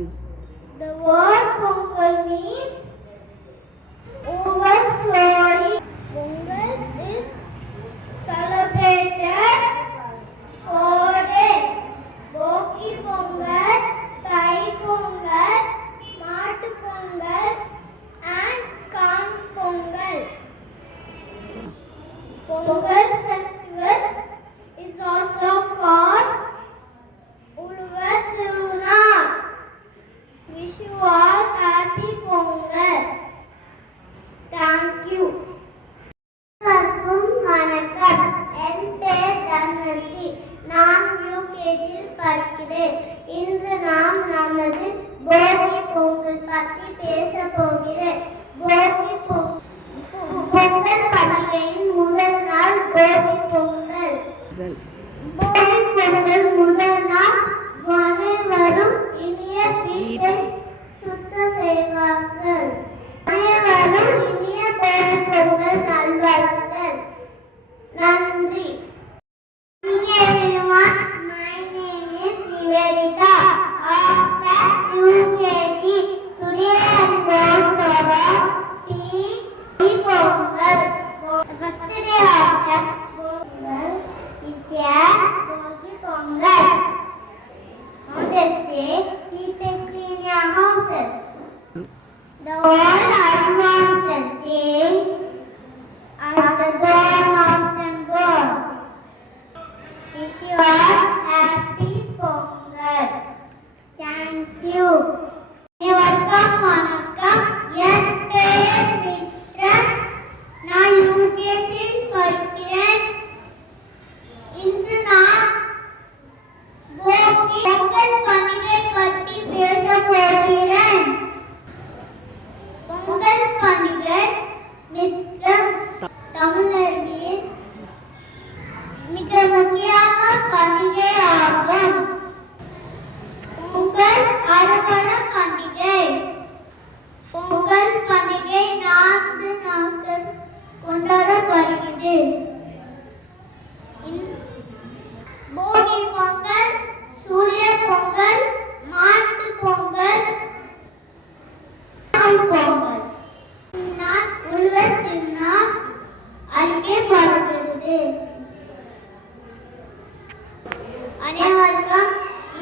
The word Pongal means overflowing. Pongal is celebrated 4 days. Bogi Pongal, Thai Pongal, Maat Pongal and Kan Pongal. Pongal festival is also called Uluvar Thirunal. Wish you all happy Pongal. Thank you. வணக்கம். என் பேர் தன்வந்தி. நான் யூகேஜியில் படிக்கிறேன். இன்று நாம் நமது போகி பொங்கல் பற்றி பேச போகிறேன். போகி பொங்கல் பண்டிகையின் முதல் நாள் போகி பொங்கல். போகி பொங்கல் முதல் நாள் அனைவரும் இனிய வீட்டை சுத்தம் செய்வார்கள். அனைவரும் இனிய போகி பொங்கல் நல்வாழ்த்துக்கள். நன்றி. Everyone, my name is Nivedita of class UKG. Today I am going to about Bogi Pongal. The first day after Pongal is Bogi Pongal. On this day, people clean your houses. The all unwanted things are the gone out and gone. Wish you all happy Pongal. Thank you. வணக்கம். என் பெயர் விக்ரம். நான் யூகேஜியில் படிக்கிறேன். இன்று நான் பொங்கல் பண்டிகை பற்றி பேச போகிறேன். பொங்கல் பண்டிகை மிக தமிழர்களின் மிக முக்கியமான பண்டிகை ஆகும். பொங்கல் அறுவடை பண்டிகை. பொங்கல் பண்டிகை 4 நாட்கள் கொண்டாடப்படுகிறது. போகி பொங்கல், சூரிய பொங்கல், மாட்டு பொங்கல், பொங்கல். நான் உழவர் திருநாள் அழைக்கப்படுகிறது. அனைவருக்கும்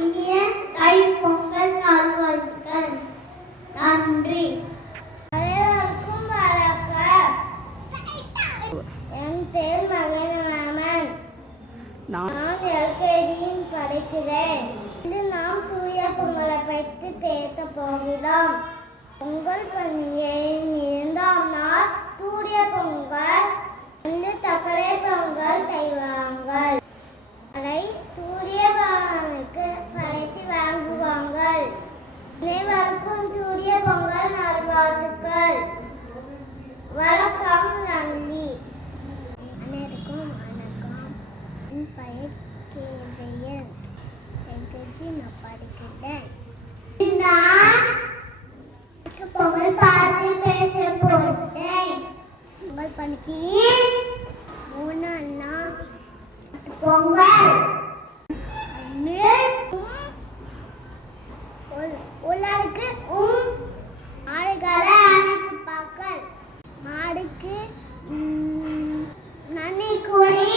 இனிய தை பொங்கல் நல்வாழ்த்துக்கள். நன்றி. அனைவருக்கும் வணக்கம். என் பேர் மகனமாமன். நான் எல்கேஜியில் படிக்கிறேன். இன்று நாம் சூரிய பொங்கலை பற்றி பேச போகிறோம். பொங்கல் பண்டிகையின் 2ஆம் நாள் சூரிய பொங்கல். சர்க்கரை பொங்கல் செய்வார்கள். அதை சூரிய பகவானுக்கு படைத்து வாங்குவார்கள். அனைவருக்கும் சூரிய பொங்கல் நல்வாழ்த்துக்கள். வணக்கம். நன்றி. அனைவருக்கும் வணக்கம். என் பெயர் கேதயன். எல்கேஜி நான் படிக்கிறேன். நான் பொங்கல் பார்த்து பேச போட்டேன். பொங்கல் பண்டிகை 3ஆம் நாள் பொங்கல். உள்ளாருக்கு ஆடுகளை அனுப்பாக்கள். மாடுக்கு நன்றி கூறி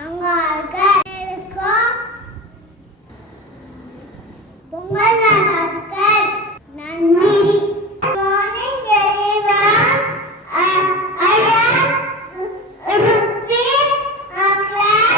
அவங்க ஆடுகளுக்கும் பொங்கல் நல்வாழ்த்துக்கள். நன்றி. I am Rupin, class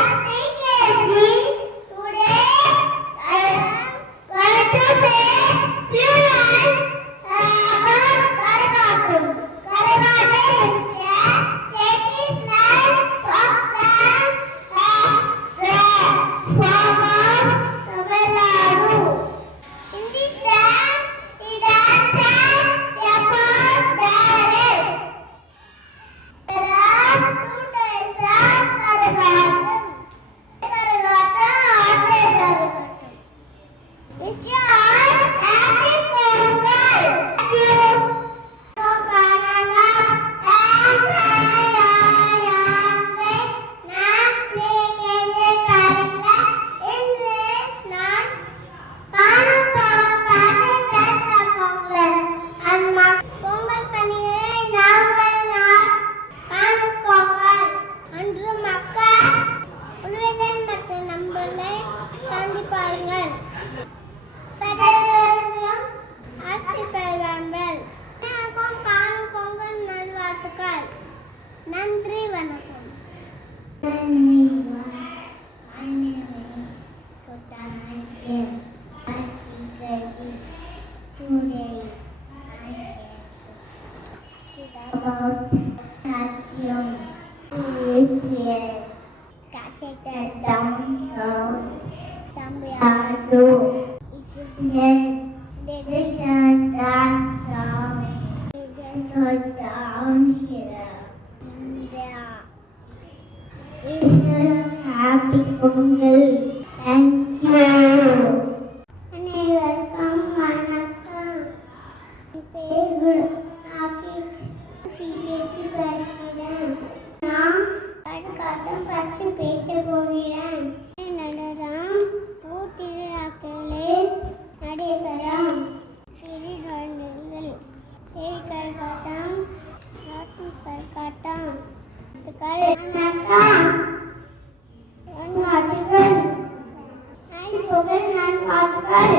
பாருங்கள். பெரியவர்களும் ஆசி பெறுவார்கள். அனைவருக்கும் காணும் பொங்கல் நல்வாழ்த்துக்கள். நன்றி, வணக்கம். My name is Sultana Kir. I speak today. I said about Satyam. It's here. Kaseta down south. Tambiado. It is here. There is a dance song. It is all down here. India. It's a happy Pongal. Thank you. அனைவருக்கும் வணக்கம். பேர் PhD படிக்கிறேன். நான் கற்காட்டம் பற்றி பேச போகிறேன். நடனம் திருவிழாக்களில் நடைபெறும் சிறுநடனங்கள் கரகாட்டம், நாட்டு கரகாட்டம், நன்மாதுகள், நன்மாதுகள்